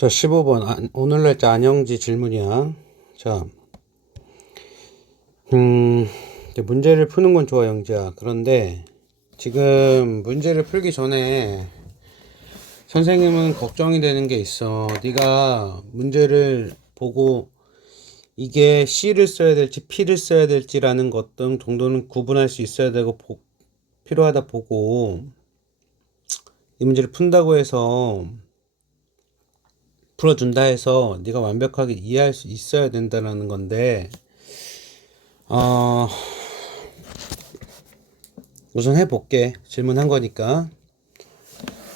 자, 15번. 오늘 날짜 안영지 질문이야. 자, 이제 문제를 푸는 건 좋아, 영지야. 그런데 지금 문제를 풀기 전에 선생님은 걱정이 되는 게 있어. 네가 문제를 보고 이게 C를 써야 될지 P를 써야 될지라는 것 등 정도는 구분할 수 있어야 되고 필요하다 보고 이 문제를 푼다고 해서 풀어준다 해서 네가 완벽하게 이해할 수 있어야 된다는 건데 우선 해볼게. 질문한 거니까.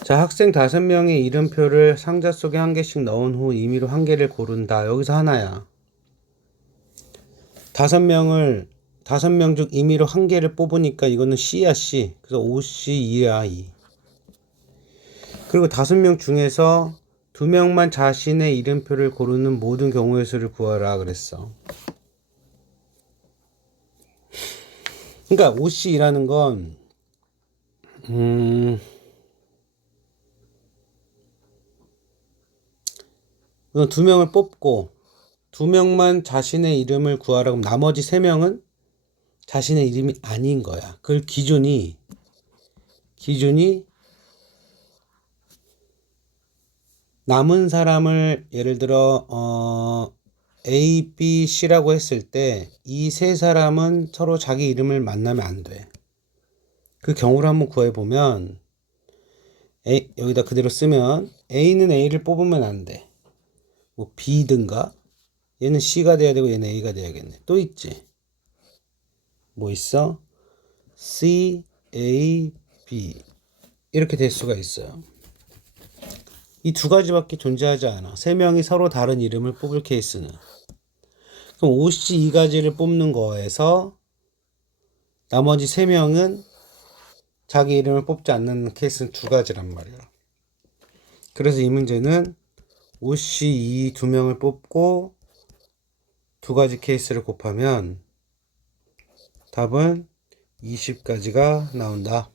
자, 학생 5명의 이름표를 상자 속에 한 개씩 넣은 후 임의로 한 개를 고른다. 여기서 하나야. 5명 중 임의로 한 개를 뽑으니까 이거는 C야, C. 그래서 OC, 2야, 2. 그리고 5명 중에서 2명만 자신의 이름표를 고르는 모든 경우의 수를 구하라 그랬어. 그러니까 OC라는 건 우선 2명을 뽑고 2명만 자신의 이름을 구하라 그러면 나머지 3명은 자신의 이름이 아닌 거야. 그 기준이 남은 사람을 예를 들어 A, B, C라고 했을 때 이 세 사람은 서로 자기 이름을 만나면 안 돼. 그 경우를 한번 구해보면 여기다 그대로 쓰면 A는 A를 뽑으면 안 돼. 뭐 B든가 얘는 C가 돼야 되고 얘는 A가 돼야겠네. 또 있지. 뭐 있어? C, A, B 이렇게 될 수가 있어요. 이 두 가지밖에 존재하지 않아. 3명이 서로 다른 이름을 뽑을 케이스는. 그럼 OC 이 가지를 뽑는 거에서 나머지 3명은 자기 이름을 뽑지 않는 케이스는 2가지란 말이야. 그래서 이 문제는 OC 이 2명을 뽑고 2가지 케이스를 곱하면 답은 20가지가 나온다.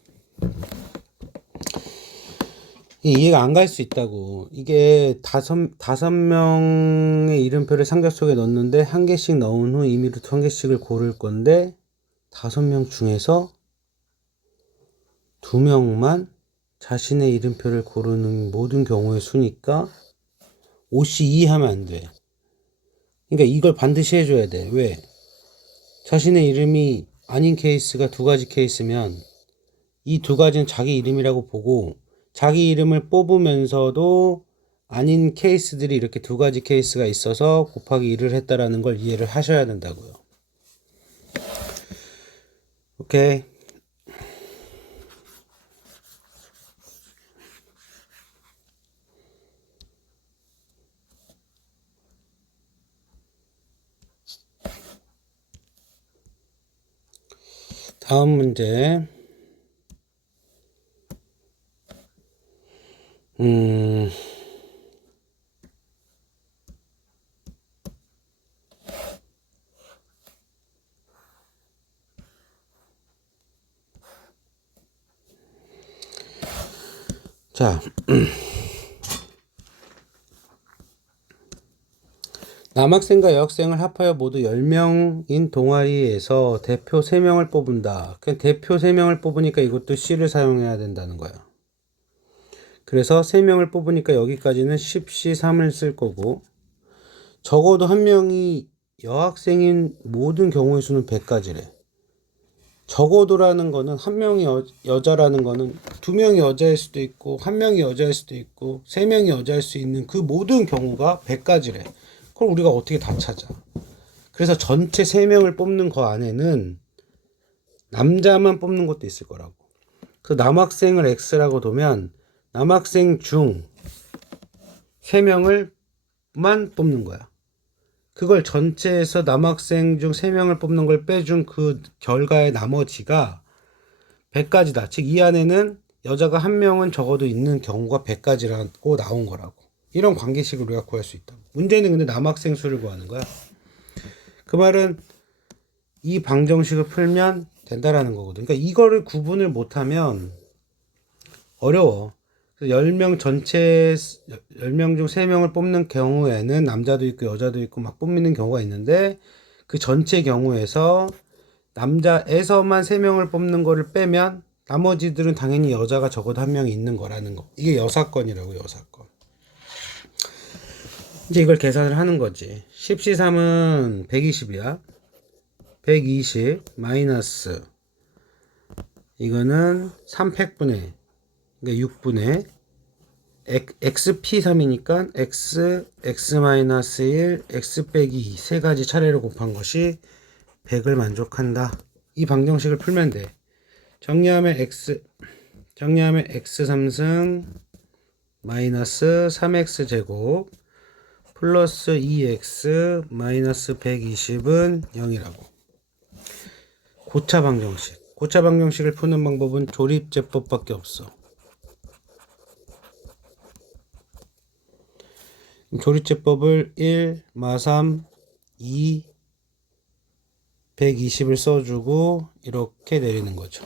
이해가 안 갈 수 있다고. 이게 다섯 명의 이름표를 상자 속에 넣는데 한 개씩 넣은 후 임의로 1개씩을 고를 건데 5명 중에서 2명만 자신의 이름표를 고르는 모든 경우의 수니까 OC 2 하면 안 돼. 그러니까 이걸 반드시 해줘야 돼. 왜? 자신의 이름이 아닌 케이스가 2가지 케이스면 이 2가지는 자기 이름이라고 보고 자기 이름을 뽑으면서도 아닌 케이스들이 이렇게 2가지 케이스가 있어서 곱하기 1을 했다라는 걸 이해를 하셔야 된다고요. 오케이. 다음 문제. 자, 남학생과 여학생을 합하여 모두 10명인 동아리에서 대표 3명을 뽑은다. 그냥 대표 3명을 뽑으니까 이것도 C를 사용해야 된다는 거야. 그래서 3명을 뽑으니까 여기까지는 10C 3을 쓸 거고 적어도 한 명이 여학생인 모든 경우의 수는 100가지래. 적어도라는 거는 한 명이 여자라는 거는 2명이 여자일 수도 있고 1명이 여자일 수도 있고 3명이 여자일 수 있는 그 모든 경우가 100가지래. 그걸 우리가 어떻게 다 찾아? 그래서 전체 3명을 뽑는 거 안에는 남자만 뽑는 것도 있을 거라고. 그래서 남학생을 X라고 두면 남학생 중 3명을만 뽑는 거야. 그걸 전체에서 남학생 중 3명을 뽑는 걸 빼준 그 결과의 나머지가 100가지다. 즉 이 안에는 여자가 1명은 적어도 있는 경우가 100가지라고 나온 거라고. 이런 관계식을 우리가 구할 수 있다. 문제는 근데 남학생 수를 구하는 거야. 그 말은 이 방정식을 풀면 된다라는 거거든. 그러니까 이거를 구분을 못하면 어려워. 10명 전체 10명 중 3명을 뽑는 경우에는 남자도 있고 여자도 있고 막 뽑는 경우가 있는데 그 전체 경우에서 남자에서만 3명을 뽑는 거를 빼면 나머지들은 당연히 여자가 적어도 1명이 있는 거라는 거. 이게 여사건이라고 여사건. 이제 이걸 계산을 하는 거지. 10C3은 120이야. 120 마이너스 이거는 3팩분의 그러니까 6분의 xp3이니까 x-1 x 빼기 2 세 가지 차례로 곱한 것이 100을 만족한다. 이 방정식을 풀면 돼. 정리하면 x3승 마이너스 3x제곱 플러스 2x 마이너스 120은 0이라고. 고차 방정식. 고차 방정식을 푸는 방법은 조립제법밖에 없어. 조립제법을 1, 마3, 2, 120을 써주고 이렇게 내리는 거죠.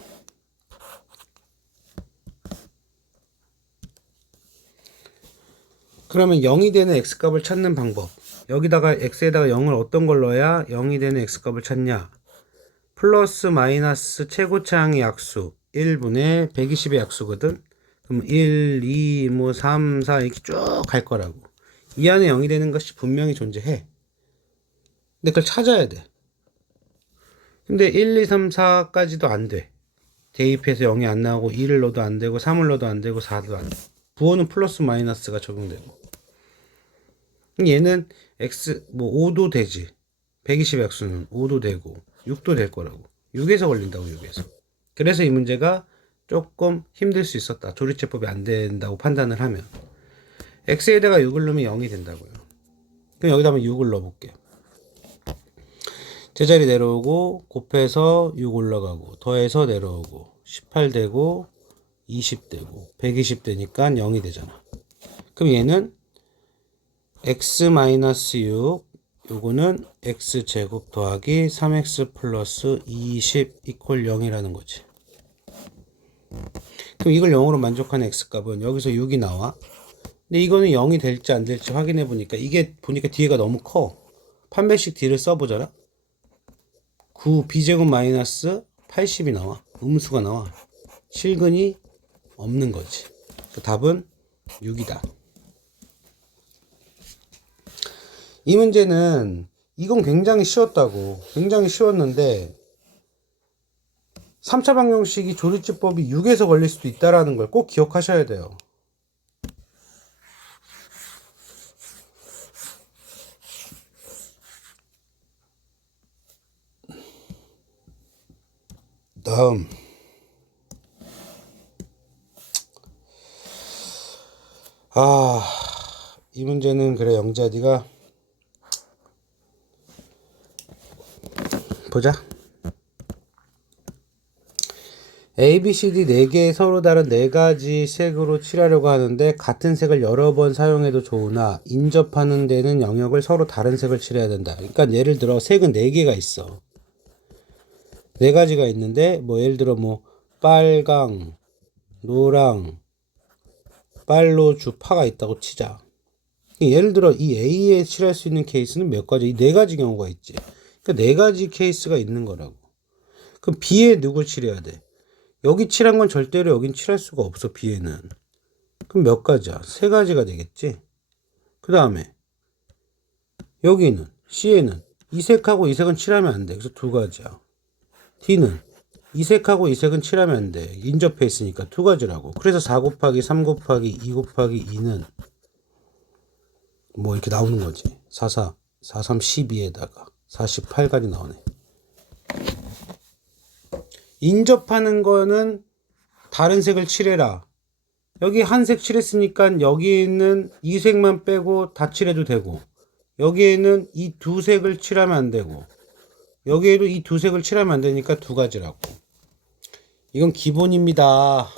그러면 0이 되는 x값을 찾는 방법. 여기다가 x에다가 0을 어떤 걸 넣어야 0이 되는 x값을 찾냐? 플러스 마이너스 최고차항의 약수 1분의 120의 약수거든. 그럼 1, 2, 3, 4 이렇게 쭉 갈 거라고. 이 안에 0이 되는 것이 분명히 존재해. 근데 그걸 찾아야 돼. 근데 1, 2, 3, 4까지도 안 돼. 대입해서 0이 안 나오고 2를 넣어도 안 되고 3을 넣어도 안 되고 4도 안 돼. 부호는 플러스 마이너스가 적용되고. 얘는 x 5도 되지. 120 약수는 5도 되고 6도 될 거라고. 6에서 걸린다고 6에서. 그래서 이 문제가 조금 힘들 수 있었다. 조립제법이 안 된다고 판단을 하면. x에다가 6을 넣으면 0이 된다고요. 그럼 여기다 한번 6을 넣어볼게요. 제자리 내려오고 곱해서 6 올라가고 더해서 내려오고 18 되고 20 되고 120 되니까 0이 되잖아. 그럼 얘는 x-6 요거는 x제곱 더하기 3x 플러스 20 이퀄 0이라는 거지. 그럼 이걸 0으로 만족하는 x값은 여기서 6이 나와. 근데 이거는 0이 될지 안 될지 확인해 보니까 이게 보니까 뒤에가 너무 커. 판별식 뒤를 써보잖아. 9 b제곱 마이너스 80이 나와. 음수가 나와. 실근이 없는 거지. 그 답은 6이다. 이 문제는 이건 굉장히 쉬웠다고. 굉장히 쉬웠는데 3차 방정식이 조립제법이 6에서 걸릴 수도 있다라는 걸 꼭 기억하셔야 돼요. 다음 이 문제는 그래 영자디가 보자. A, B, C, D 4개의 서로 다른 4가지 색으로 칠하려고 하는데 같은 색을 여러 번 사용해도 좋으나 인접하는 데는 영역을 서로 다른 색을 칠해야 된다. 그러니까 예를 들어 색은 4개가 있어. 4가지가 있는데 뭐 예를 들어 뭐 빨강, 노랑, 빨로 주파가 있다고 치자. 예를 들어 이 A에 칠할 수 있는 케이스는 몇 가지? 이 4가지 경우가 있지. 그러니까 4가지 케이스가 있는 거라고. 그럼 B에 누구 칠해야 돼? 여기 칠한 건 절대로 여긴 칠할 수가 없어. B에는. 그럼 몇 가지야? 3가지가 되겠지. 그 다음에 여기는 C에는 이 색하고 이 색은 칠하면 안 돼. 그래서 2가지야. D는 이 색하고 이 색은 칠하면 안 돼. 인접해 있으니까 2가지라고. 그래서 4 곱하기 3 곱하기 2 곱하기 2는 뭐 이렇게 나오는 거지. 4, 4, 4, 3, 12에다가 48가지 나오네. 인접하는 거는 다른 색을 칠해라. 여기 한 색 칠했으니까 여기는 이 색만 빼고 다 칠해도 되고, 여기에는 이 2색을 칠하면 안 되고, 여기에도 이 2색을 칠하면 안 되니까 2가지라고. 이건 기본입니다.